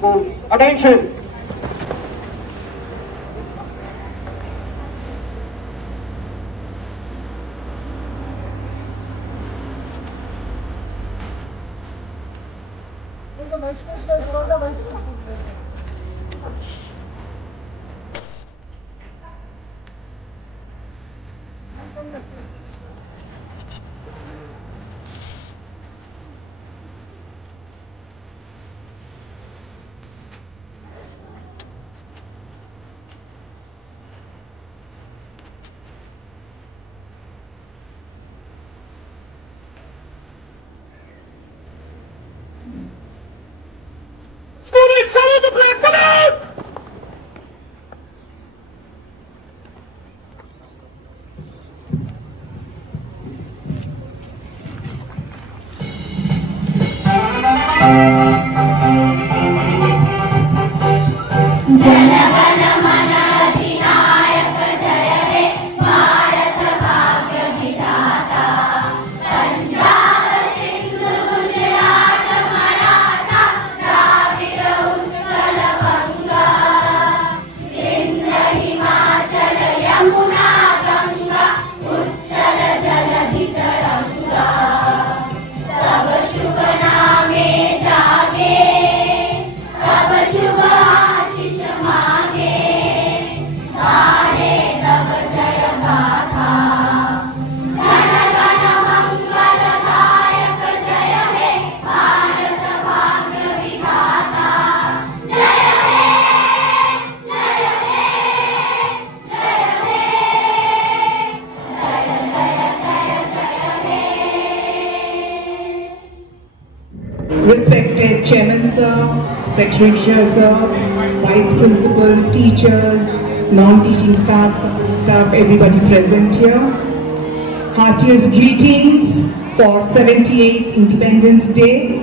School. Attention! Students, salute the flag, salute! Respected Chairman Sir, Secretary Sir, Vice Principal, teachers, non-teaching staff, everybody present here. Heartiest greetings for 78th Independence Day.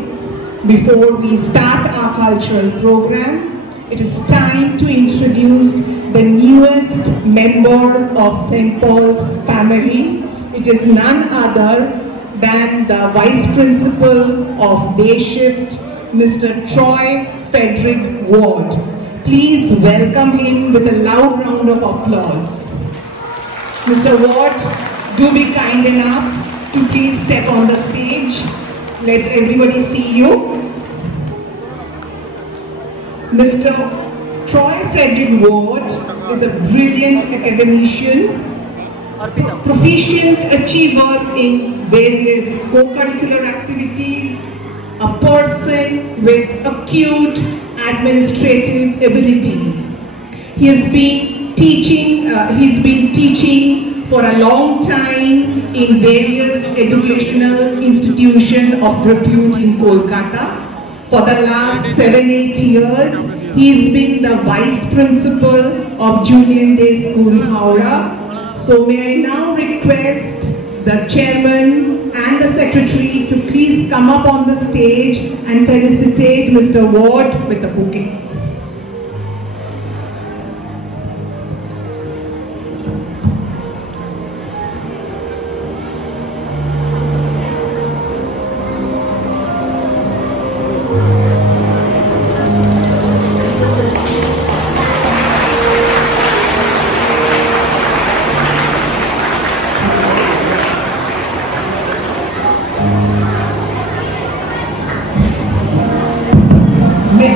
Before we start our cultural program, it is time to introduce the newest member of St. Paul's family. It is none other than the Vice Principal of Day Shift, Mr. Troy Frederick Ward. Please welcome him with a loud round of applause. Mr. Ward, do be kind enough to please step on the stage. Let everybody see you. Mr. Troy Frederick Ward is a brilliant academician, proficient achiever in various co-curricular activities, a person with acute administrative abilities. He's been teaching for a long time in various educational institutions of repute in Kolkata. For the last 7-8 years, he's been the Vice Principal of Julian Day School, Howrah. So may I now request the Chairman and the Secretary to please come up on the stage and felicitate Mr. Ward with a bouquet.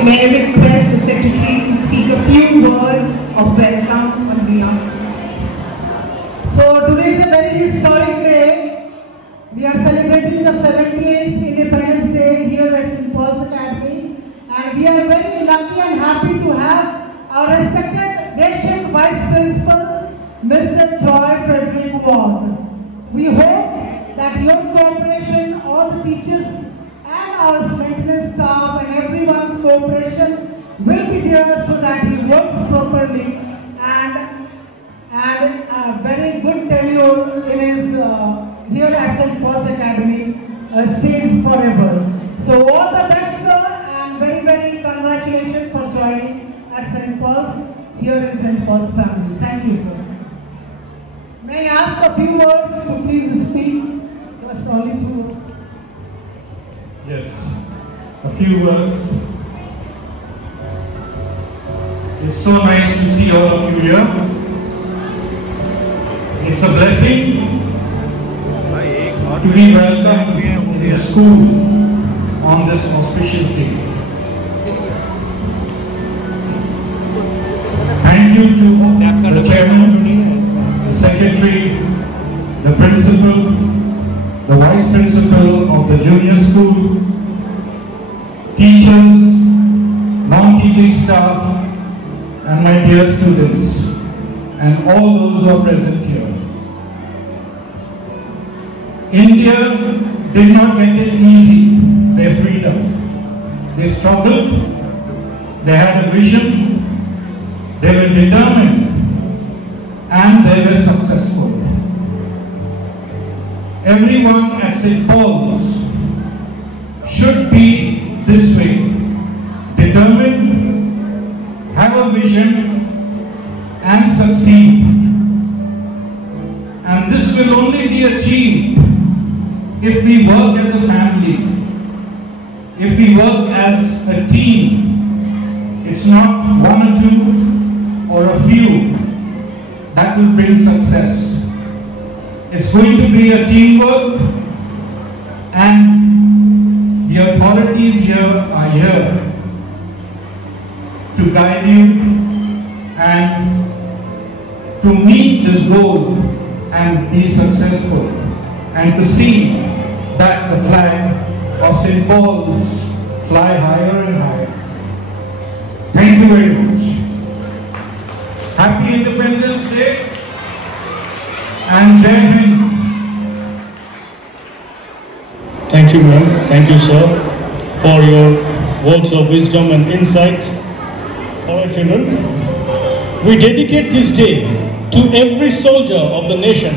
May I request the Secretary to speak a few words of welcome on behalf. So today is a very historic day. We are celebrating the 70th Independence Day here at St. Paul's Academy, and we are very lucky and happy to have our respected Day Shift Vice Principal, Mr. Troy Frederick Ward. We hope that your cooperation, all the teachers and our maintenance staff and everyone's cooperation will be there so that he works properly and very good tenure in his here at St. Paul's Academy stays forever. So all the best, sir, and very congratulations for joining at St. Paul's here in St. Paul's family. Thank you, sir. May I ask a few words to please speak? Just only 2 words. Yes, a few words. It's so nice to see all of you here. It's a blessing to be welcomed in the school on this auspicious day. Thank you to the chairman, the secretary, the principal, the vice principal of the junior school, teachers, non-teaching staff, and my dear students, and all those who are present here. India did not get it easy, their freedom. They struggled, they had a vision, they were determined, and they were successful. Everyone at St. Paul's should be this way, determined, have a vision, and succeed. And this will only be achieved if we work as a family, if we work as a team. It's not one or two or a few that will bring success. It's going to be a teamwork, and the authorities here are here to guide you and to meet this goal and be successful, and to see that the flag of St. Paul's fly higher and higher. Thank you very much. Happy Independence Day and Jai Hind. Thank you, ma'am. Thank you, sir, for your words of wisdom and insight. All right, children, we dedicate this day to every soldier of the nation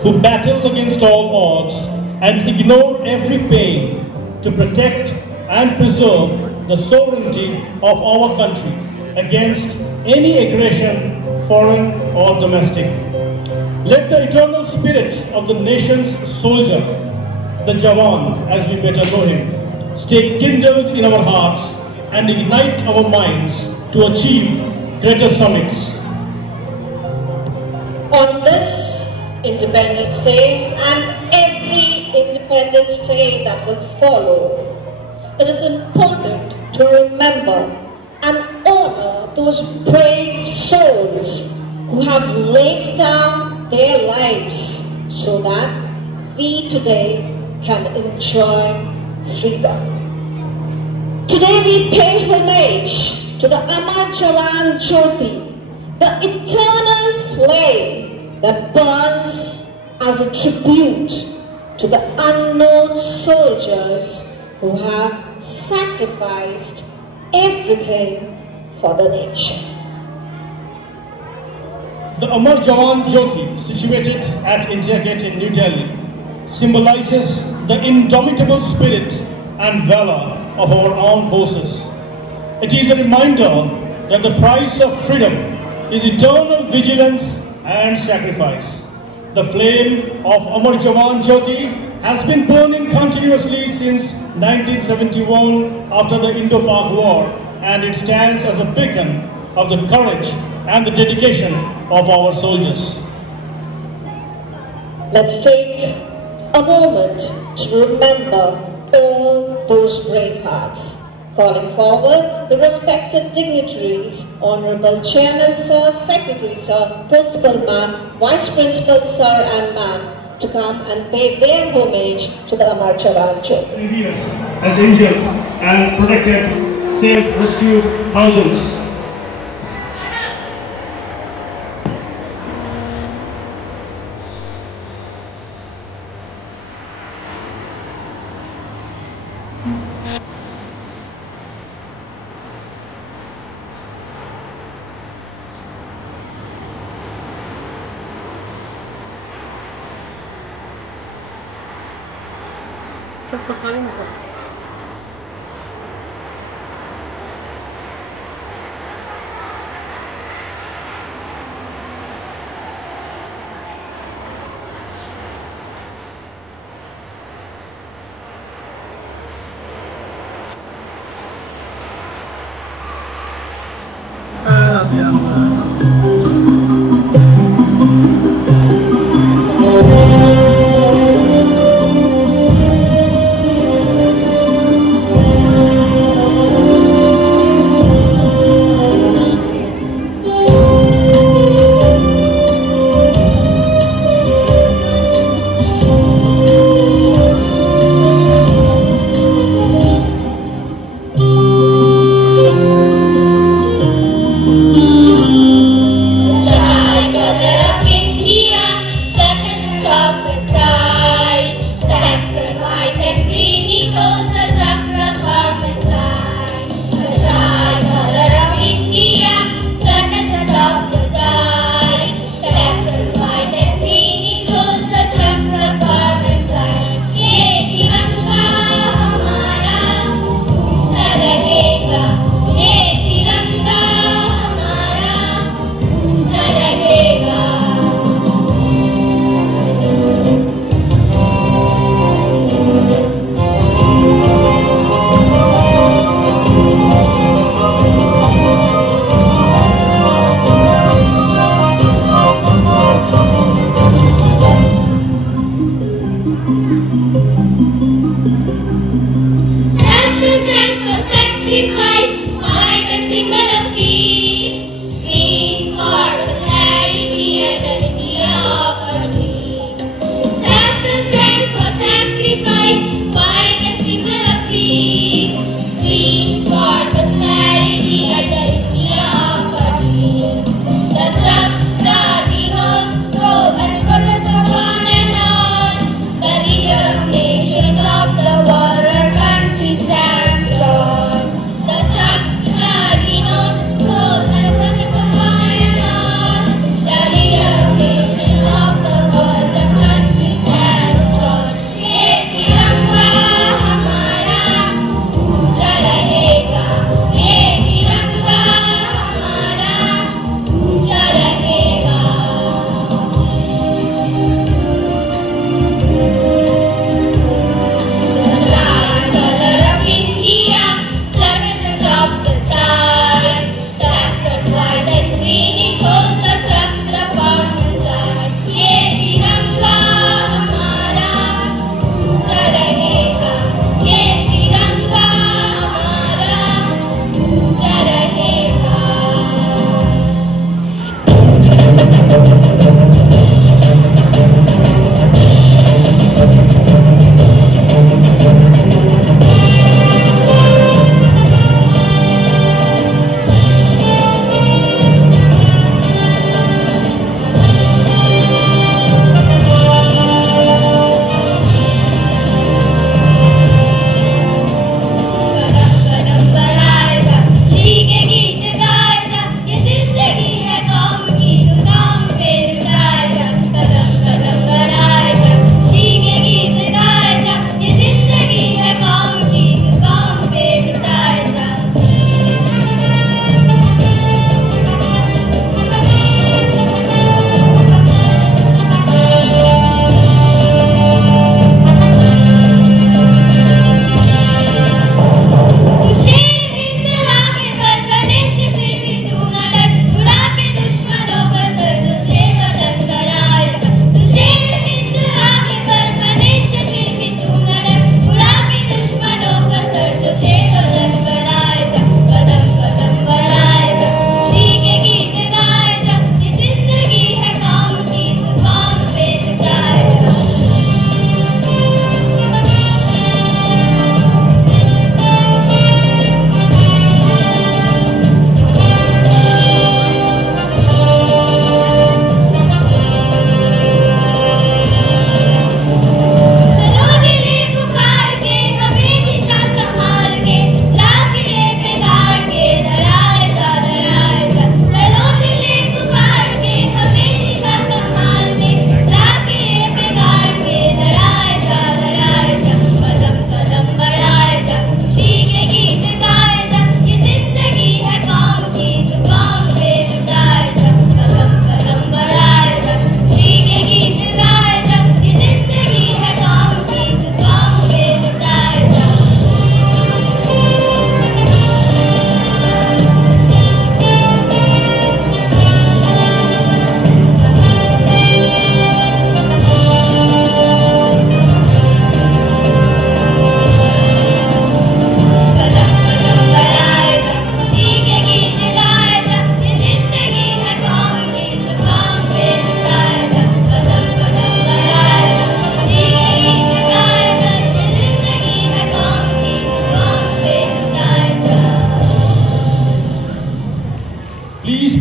who battled against all odds and ignored every pain to protect and preserve the sovereignty of our country against any aggression, foreign or domestic. Let the eternal spirit of the nation's soldier, the Jawan as we better know him, stay kindled in our hearts and ignite our minds to achieve greater summits. On this Independence Day and every Independence Day that will follow, it is important to remember and honor those brave souls who have laid down their lives so that we today can enjoy freedom. Today we pay homage to the Amar Jawan Jyoti, the eternal flame that burns as a tribute to the unknown soldiers who have sacrificed everything for the nation. The Amar Jawan Jyoti, situated at India Gate in New Delhi, symbolizes the indomitable spirit and valor of our armed forces. It is a reminder that the price of freedom is eternal vigilance and sacrifice. The flame of Amar Jawan Jyoti has been burning continuously since 1971 after the Indo-Pak War, and it stands as a beacon of the courage and the dedication of our soldiers. Let's take a moment to remember all those brave hearts. Calling forward the respected dignitaries, Honorable Chairman Sir, Secretary Sir, Principal Ma'am, Vice Principal Sir and Ma'am, to come and pay their homage to the Amar Jawan Jyoti. As angels and protected, saved, rescued thousands.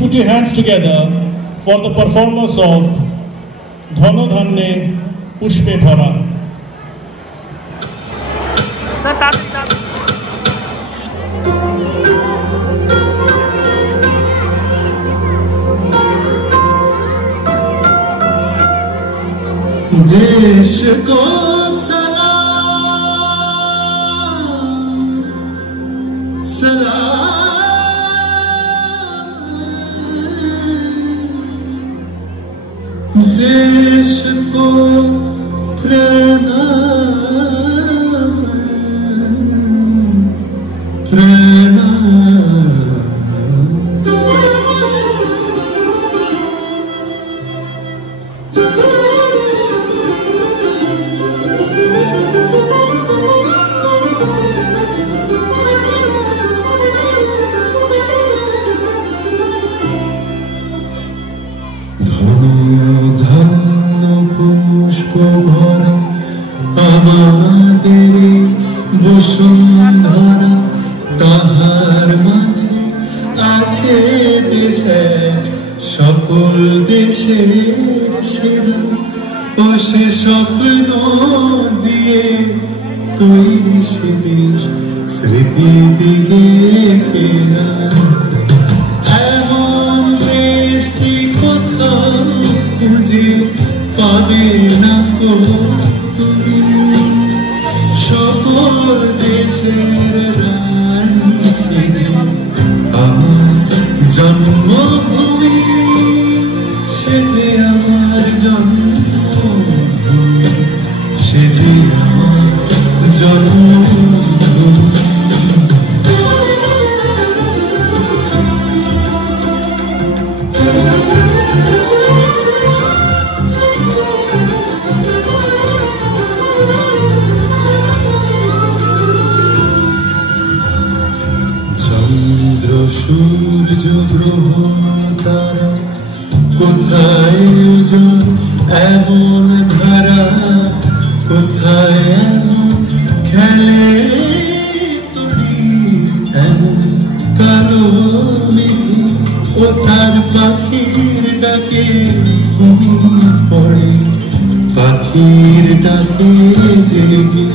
put your hands together for the performance of Dhano Dhanne Pushpe Bhara. देश को सलाम सलाम देश को प्रणाम प्रणाम বসুন্ধরা তাহার মাঝে আছে দেশে সকল দেশের সেরা ও সে স্বপ্ন দিয়ে তৈরি সে দেশ স্মৃতি দিয়ে ঘেরা এমন দেশটি কোথাও খুঁজে পাবে না গো তুমি সকল দেশের রানী সেজে আমার জন্মভূমি সেজে আমার জন্মভূমি সেজে আমার জন্মভূমি সূর্য গ্রহ তারা কোথায় ওজন এমন ধারা কোথায় এমন খেলে তরি এমন কালো মেঘে কোথার পাখির ডাকে ঘুমিয়ে পড়ে পাখির ডাকে জেগে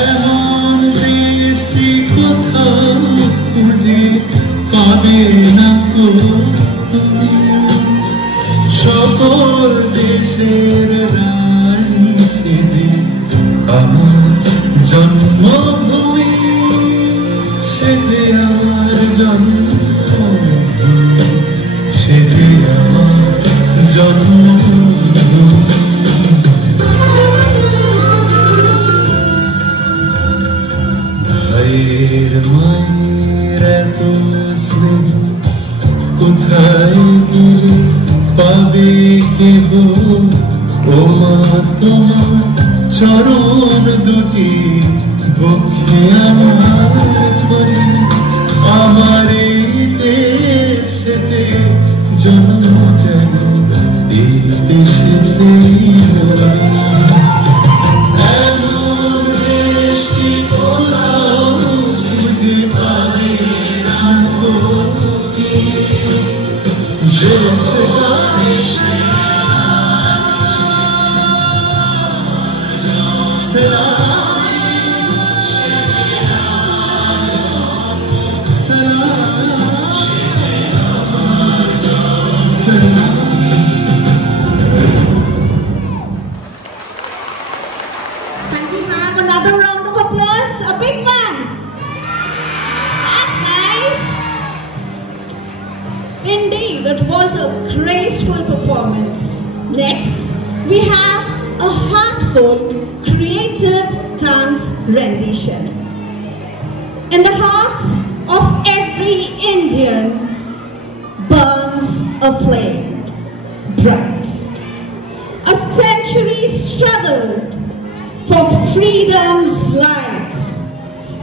এমন দেশটি কোথাও খুঁজে পাবে না গো তুমি সকল দেশের রানী সেজে আমার জন্মভূমি সেজে আমার জন্মভূমি সেজে আমার জন্মভূমি ভাইয়ের মায়ের এত স্নেহ কোথায় গেলে পাবে কেহ ও মা তোমার চরণ দুটি বক্ষে আমার ধরে আমার এই দেশেতে জন্ম যেন এই দেশেতে এমন দেশটি কোথাও খুঁজে পাবে না গো Can we have another round of applause? A big one. That's nice. Indeed, it was a graceful performance. Next, we have a heartful, creative dance rendition. In the heart of every Indian burns a flame, bright. A century's struggle for freedom's light.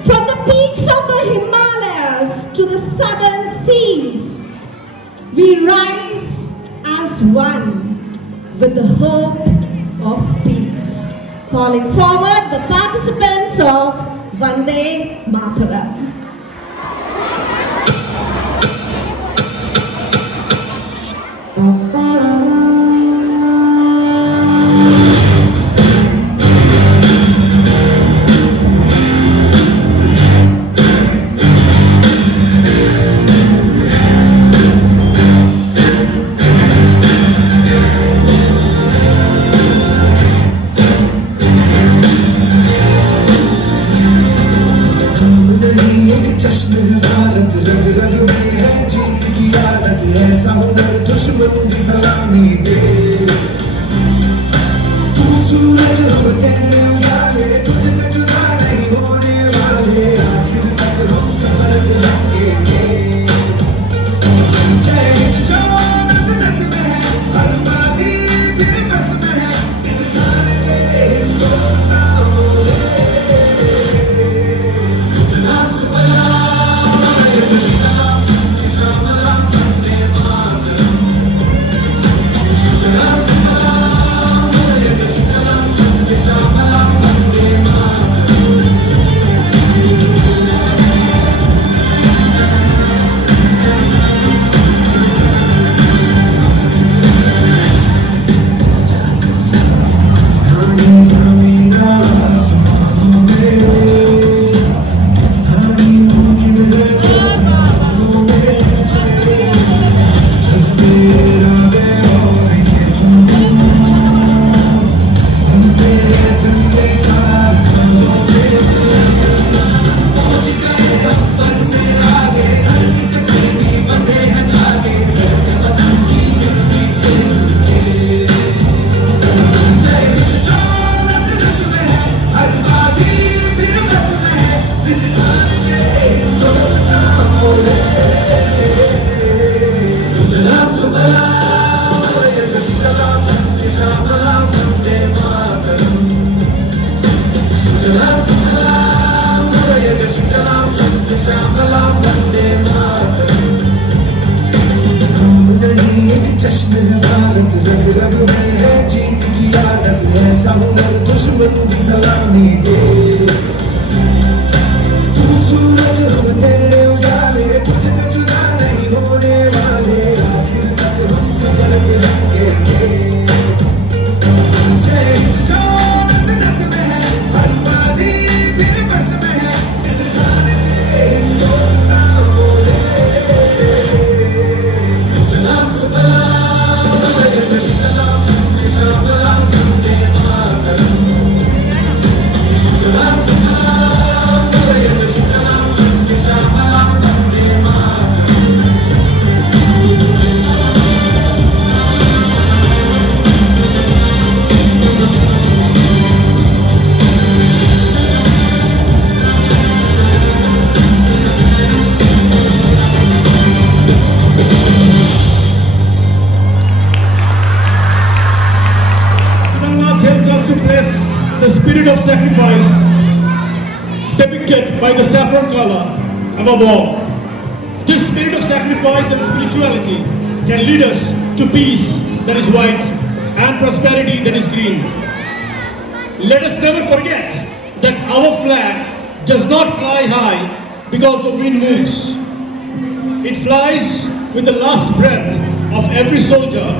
From the peaks of the Himalayas to the southern seas, we rise as one with the hope of peace. Calling forward the participants of Vande Mataram. ऐसा हुनर दुश्मन भी सलामी दे तू सूरज हम तेरे उजाले तुझसे जुदा नहीं होने वाले आखिर तक हम सफर करेंगे जय हिंद जो नस नस में है हर बाजी फिर बस में है इंसान के हिंदुस्तान सुजला सुफला जश्न है भारत रग रग में है जीत की आदत ऐसा हुनर दुश्मन भी सलामी दे तू सूरज हम तेरे उजाले तुझसे जुदा नहीं होने वाले आखिर तक हम सफर करेंगे जय हिंद जो नस नस में है हर बाजी फिर बस में है इंसान के हिंदुस्तान बोले सुजला Suphala The spirit of sacrifice depicted by the saffron color above all. This spirit of sacrifice and spirituality can lead us to peace that is white and prosperity that is green. Let us never forget that our flag does not fly high because the wind moves. It flies with the last breath of every soldier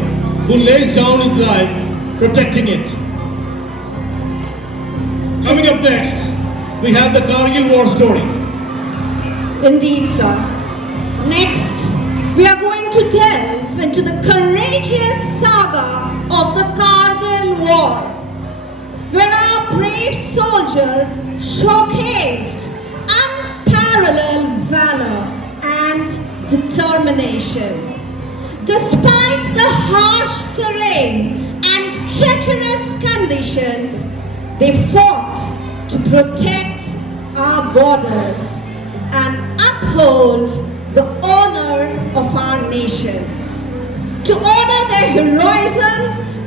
who lays down his life protecting it. Coming up next, we have the Kargil War story. Indeed, sir. Next, we are going to delve into the courageous saga of the Kargil War, where our brave soldiers showcased unparalleled valor and determination. Despite the harsh terrain and treacherous conditions, they fought to protect our borders and uphold the honor of our nation. To honor their heroism,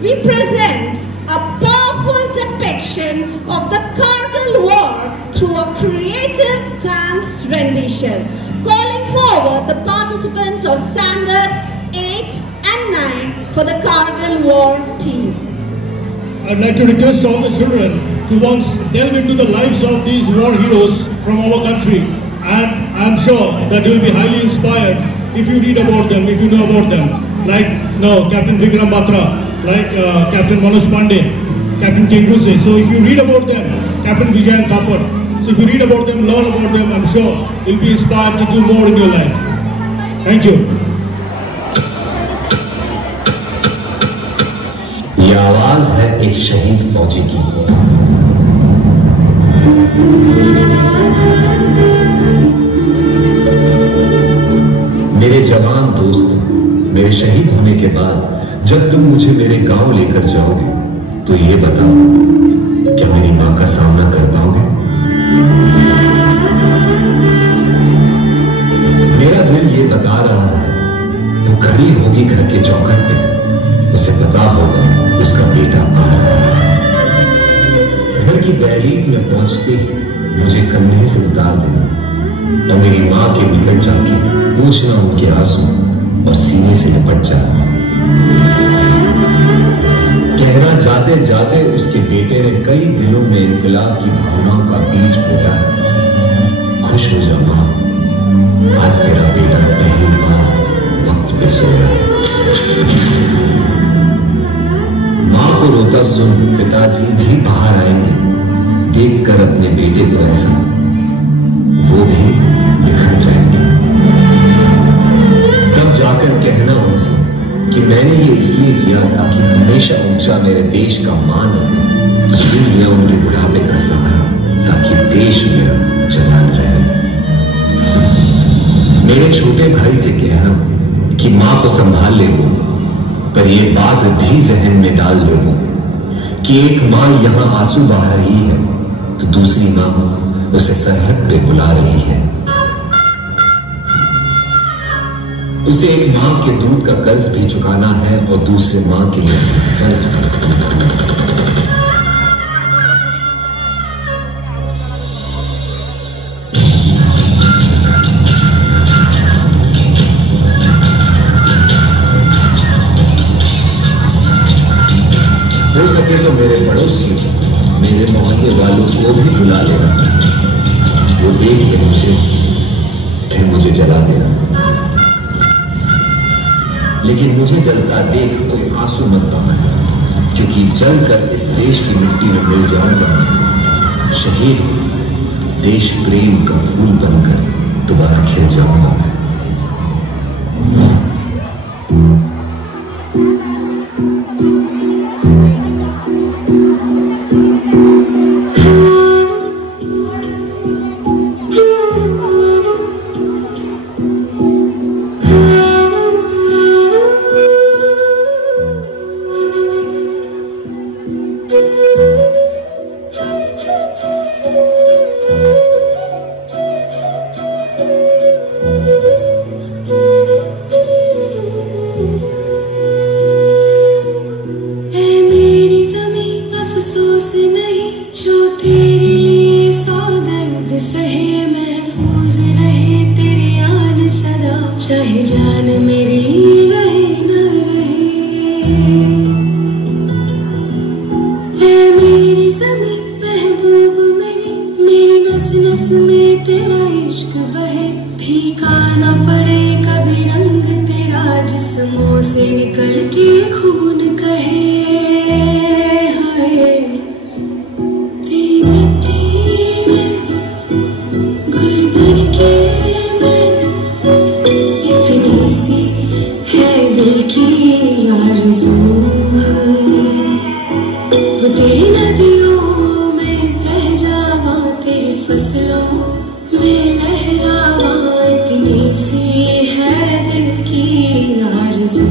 we present a powerful depiction of the Kargil War through a creative dance rendition, calling forward the participants of Standard 8 and 9 for the Kargil War theme. I'd like to request all the children to once delve into the lives of these war heroes from our country, and I'm sure that you will be highly inspired if you read about them, if you know about them, like Captain Vikram Batra, like Captain Manoj Pandey, Captain King Ruse. So if you read about them, Captain Vijayan Thapar, so if you read about them, learn about them, I'm sure you'll be inspired to do more in your life. Thank you. ये आवाज है एक शहीद फौजी की। मेरे जवान दोस्तों, मेरे शहीद होने के बाद जब तुम मुझे मेरे गांव लेकर जाओगे तो ये बताओ, क्या मेरी मां का सामना कर पाओगे? मेरा दिल ये बता रहा है, वो खड़ी होगी घर के चौखट पे, उसे पता होगा उसका बेटा आ रहा है। घर की दहलीज में पहुंचते ही मुझे कंधे से उतार देना और मेरी मां के निकट जाके पूछना उनके आंसू और सीने से लिपट जाना, कहना जाते जाते उसके बेटे ने कई दिलों में इनकलाब की भावनाओं का बीज बोया है। खुश हो जा मां, आज तेरा बेटा पहली बार वक्त पे सोया। मां को रोता सुन पिताजी भी बाहर आएंगे, देखकर अपने बेटे को ऐसा वो भी बिखर जाएंगे। तब जाकर कहना उनसे कि मैंने ये इसलिए किया ताकि हमेशा ऊंचा मेरे देश का मान रहे, मैं उनके बुढ़ापे का सहारा, ताकि देश मेरा जवान रहे। मेरे छोटे भाई से कहना कि मां को संभाल ले वो, पर ये बात भी जहन में डाल ले वो कि एक मां यहां आंसू बहा रही है तो दूसरी मां उसे सरहद पे बुला रही है। उसे एक मां के दूध का कर्ज भी चुकाना है और दूसरे मां के लिए फर्ज भी। हो सके तो मेरे पड़ोसियों, मेरे मोहल्ले वालों को भी बुला लेना, वो देख ले मुझे फिर मुझे जला देना, लेकिन मुझे जलता देख कोई आंसू मत बहाना, क्योंकि जलकर इस देश की मिट्टी में मिल जाऊंगा, शहीद देश प्रेम का फूल बनकर दोबारा खिल जाऊंगा। चाहे जान मेरी रहे न रहे, मेरी ज़मीं महबूब मेरी नस नस में तेरा इश्क बहे, फीका न पड़े कभी रंग तेरा जिस्मों से निकल के खून कहे। हाय तेरी मिट्टी में गुल बन के तेरी नदियों में बह जावा, तेरी फसलों में लहरावा, इतनी सी है दिल की आरज़ू।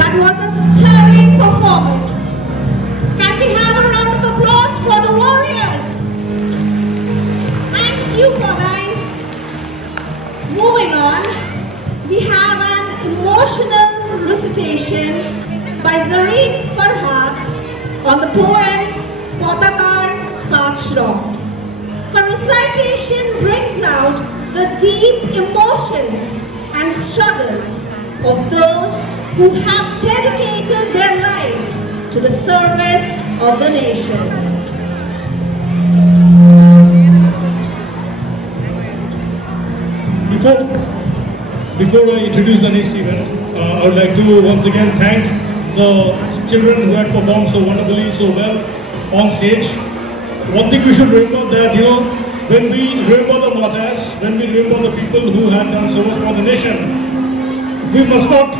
That was a stirring performance. Can we have a round of applause for the warriors? Thank you, guys. Moving on, we have an emotional recitation by Zareen Farhad on the poem Potakar Pachro. Her recitation brings out the deep emotions and struggles of those who have dedicated their lives to the service of the nation. Before I introduce the next event, I would like to once again thank the children who had performed so wonderfully, so well on stage. one thing we should remember that, you know, when we remember the martyrs, when we remember the people who have done so much for the nation, we must not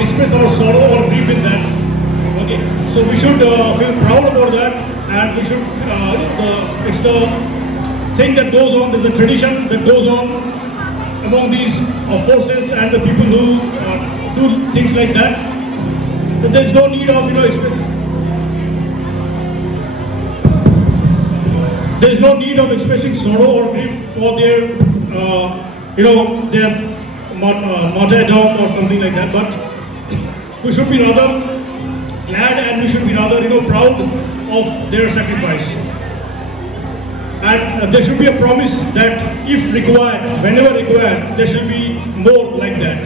express our sorrow or grief in that. Okay, so we should feel proud about that, and we should, it's a thing that goes on, there's a tradition that goes on among these forces and the people who do things like that. But there's no need of, you know, expressing. There is no need of expressing sorrow or grief for their, their martyrdom or something like that. But we should be rather glad, and we should be rather, you know, proud of their sacrifice. And there should be a promise that, if required, whenever required, there should be more like that.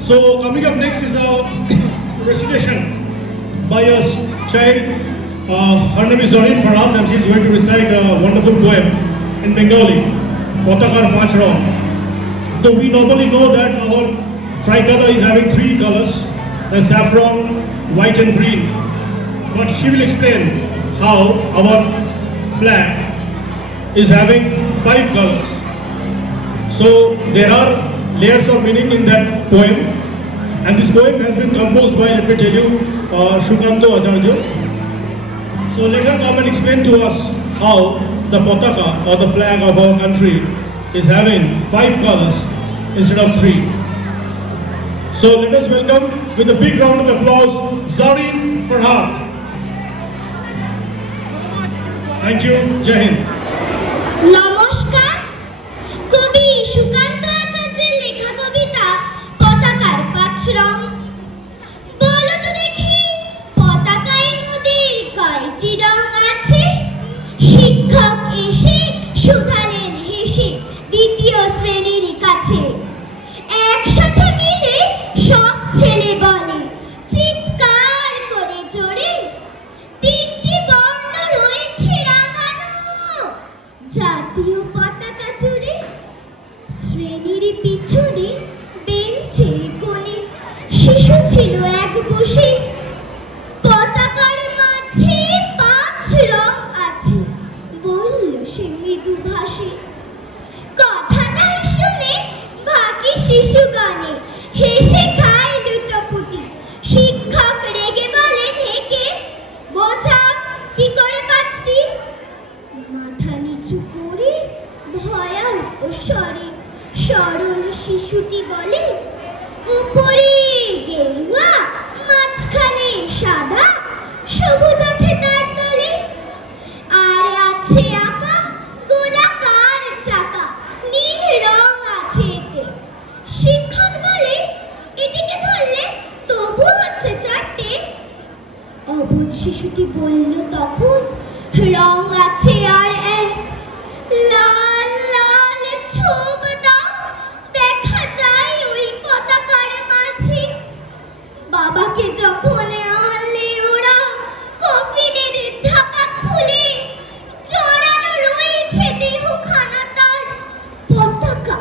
So coming up next is a recitation by a child. Her name is Zareen Farhad, and she is going to recite a wonderful poem in Bengali, Potakar Panch Rong. So we normally know that our tricolor is having 3 colors, the saffron, white and green. But she will explain how our flag is having 5 colors. So there are layers of meaning in that poem, and this poem has been composed by, let me tell you, Shukanto Acharya. So let her come and explain to us how the Potaka, or the flag of our country, is having 5 colors instead of 3. So let us welcome, with a big round of applause, Zareen Farhad. Thank you. Jai Hind. নমস্কার, কবি সুকান্ত আচার্যের লেখা কবিতা পতাকার 5 রং। বলো তো দেখি, পতাকায় মোদের কয়টি রং আছে? শিক্ষক এসে শুধালেন হেসে দ্বিতীয় শ্রেণীর কাছে। একসাথে মিলে সব ছেলে বলে চিৎকার করে জোরে, 3টি বর্ণ রয়েছে রাঙানো জাতীয় পতাকা জুড়ে। শ্রেণীর পিছনে বেঞ্চে কোণে শিশু ছিল এক বসে, পতাকার মাঝে 5 রং আছে বলল সে মৃদু ভাষে। কথা তার শুনে বাকি শিশুগণে হেসে খায় লুটোপুটি। শিক্ষক রেগে বলেন হেকে, বোঝাও কি করে 5টি? মাথা নিচু করে ভয়ার্ত স্বরে সরল শিশুটি বলে, উপরে গেরুয়া, মাঝখানে সাদা, সবুজ আছে তার তলে, আর আছে আঁকা গোলাকার চাকা, নীল রং আছে এতে। শিক্ষক বলে, এটিকে ধরলে তবু হচ্ছে 4টে। অবুঝ শিশুটি বলল তখন, রং আছে আর এক, লাল লাল ছোপ দাও, দেখা যায় ওই পতাকার মাঝে। বাবাকে যখন আনলে ওরা কফিনের ঢাকা খুলে, জড়ানো রয়েছে দেহখানা তার পতাকা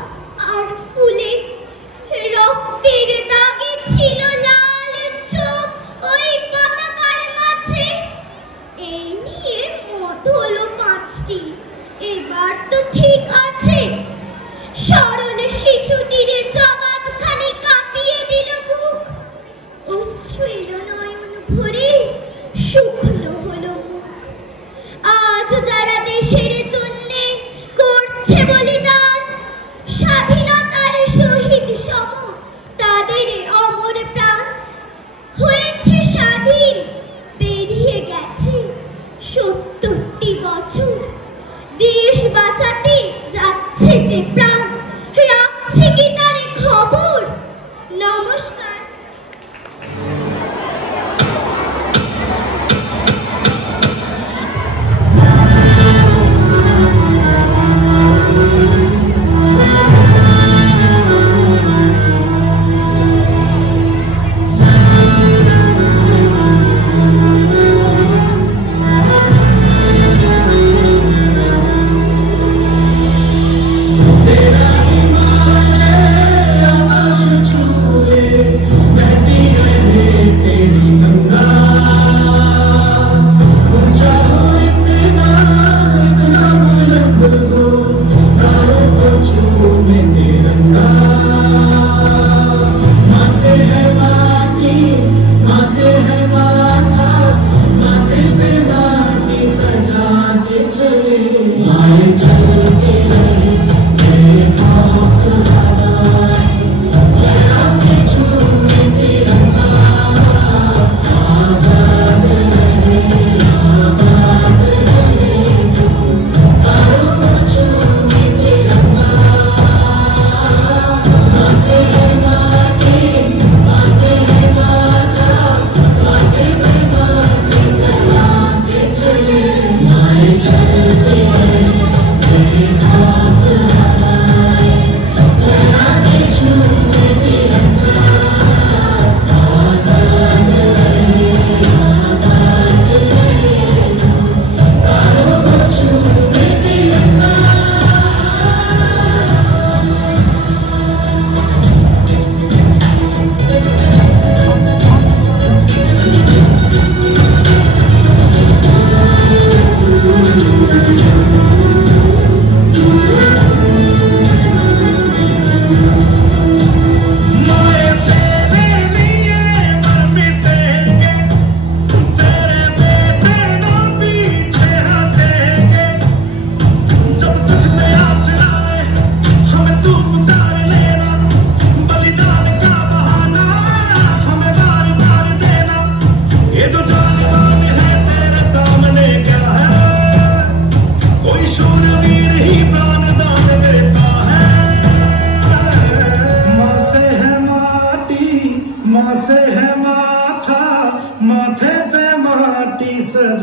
আর ফুলে। রক্তের দাগে ছিল লাল ছোপ ওই পতাকার মাঝে। এই নিয়ে মত হলো 5টি, এবার তো ঠিক আছে। সরল শিশুটির জবাবখানি কাঁপিয়ে দিল বুক, অশ্রু এলো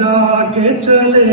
बजा के चले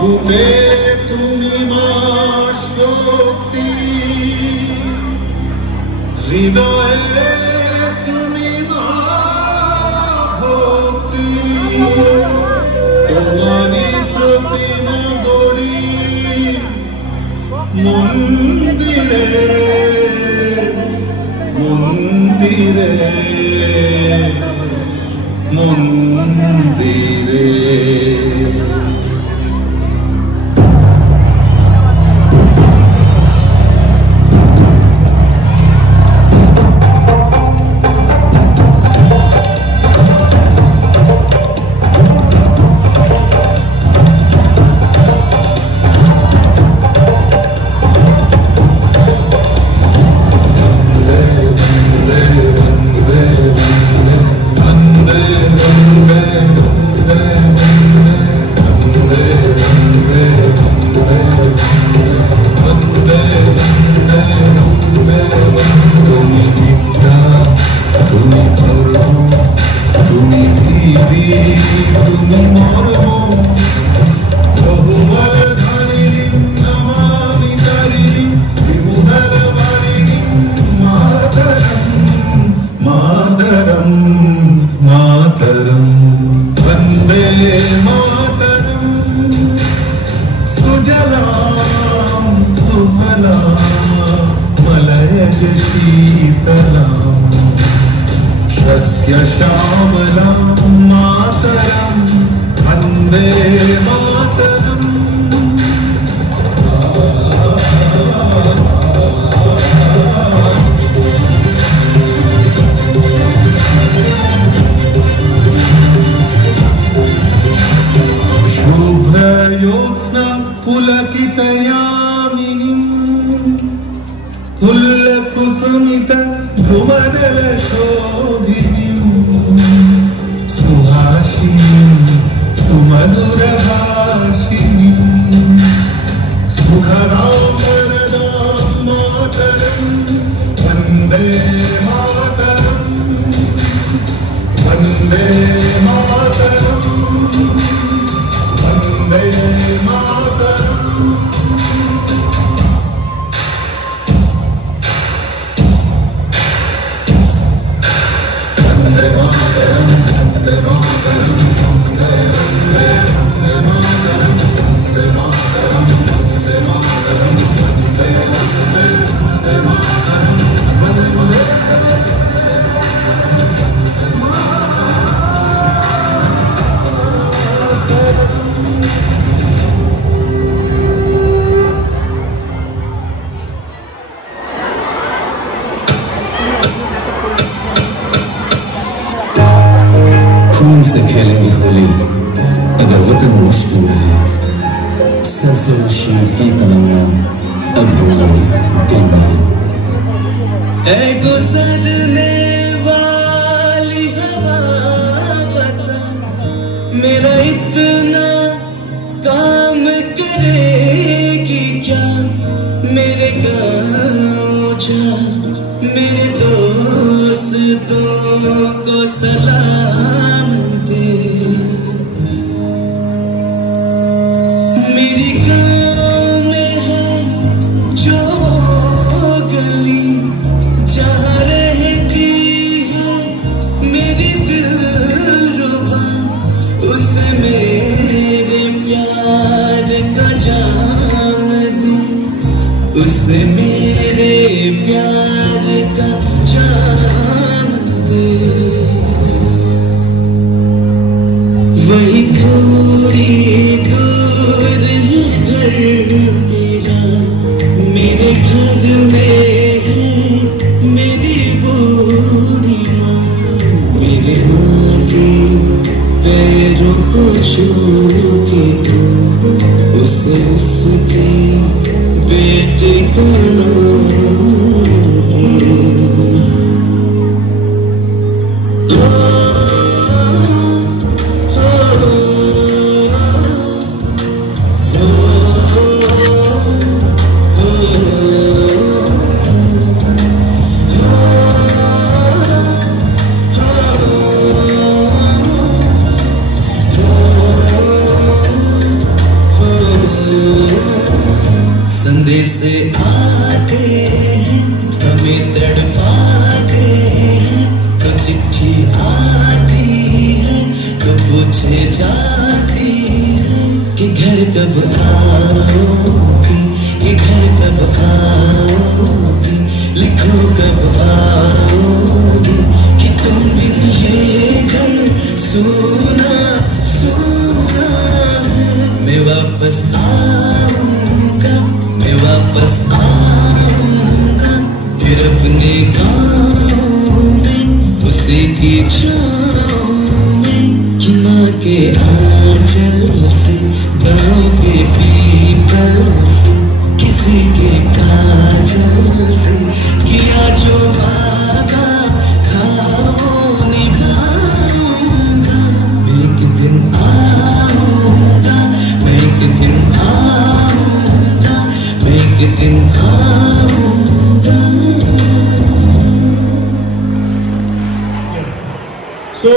বাহুতে তুমি মা শক্তি, হৃদয়ে তুমি মা मुंदिरे मुंदिरे मुंदिरे खून से खेलेंगे होली अगर वतन मुश्किल है, सरफरोशी की तमन्ना अब हमारे दिल में है। गुजरने वाली हवा बता मेरा इतना काम करेगी क्या, मेरे गाँव जा मेरे दोस्तों को सलाम दे। मेरी गाँव में है जो गली जहाँ रहती है मेरी दिलरुबा, उसे मेरे प्यार का जाम दे, उसे मेरे प्यार का जाम दे। वही थोड़ी दूर है घर मेरा, मेरे घर में है मेरी बूढ़ी माँ, मेरे माँ के पैरों को छू के तू उसे उसके बेटे को संदेश आते हैं हमें तड़पाते हैं, तो चिट्ठी आती है तो पूछे जाती है कि घर कब आओगी, कि घर कब देखो कब आओगे कि तुम बिन ये घर सोना सोना है। मैं वापस आऊंगा, मैं वापस आऊंगा फिर अपने गाँव में, उसी की छाँव में कि माँ के आंचल से, गाँव के पीपल से, किसी के काजल से किया जो वादा था वो निभाऊंगा। मैं एक दिन आऊंगा, मैं एक दिन आऊंगा, मैं एक दिन आऊंगा। So,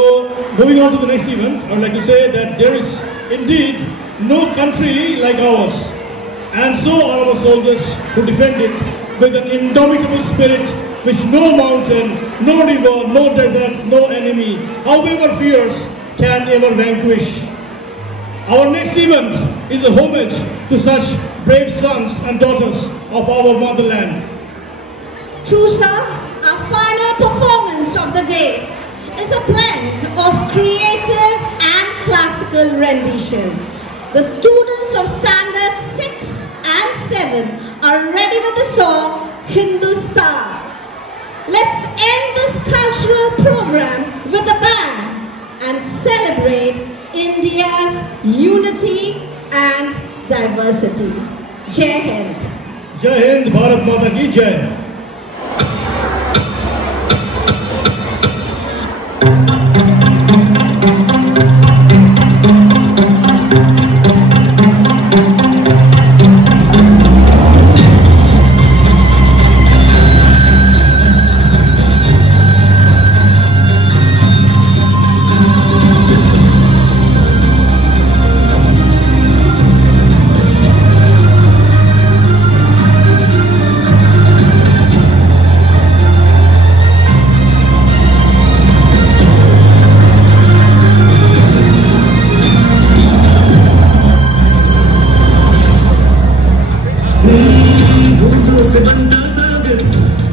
moving on to the next event, I would like to say that there is indeed no country like ours. And so are our soldiers who defend it with an indomitable spirit which no mountain, no river, no desert, no enemy, however fierce, can ever vanquish. Our next event is a homage to such brave sons and daughters of our motherland. True, sir, our final performance of the day is a blend of creative and classical rendition. The students of standards 6 and 7 are ready with the song Hindustan. Let's end this cultural program with a bang and celebrate India's unity and diversity. Jai Hind. Jai Hind, Bharat Mata ki Jai.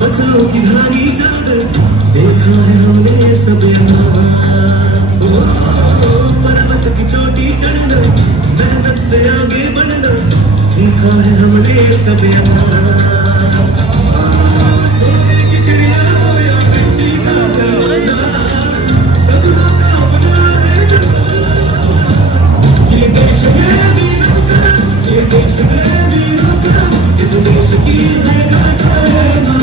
फसलों की धानी जागर देखा है हमने सब यहाँ। पर्वत की चोटी चढ़ना, मेहनत से आगे बढ़ना सीखा है हमने सब यहाँ। सोने की चिड़िया हो या मिट्टी का खिलौना, सबका का अपना है जवान। ये देश में वीरों का, ये देश में वीरों का, इस देश की है गाथा है माँ।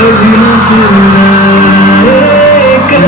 कभी न फिर आएगा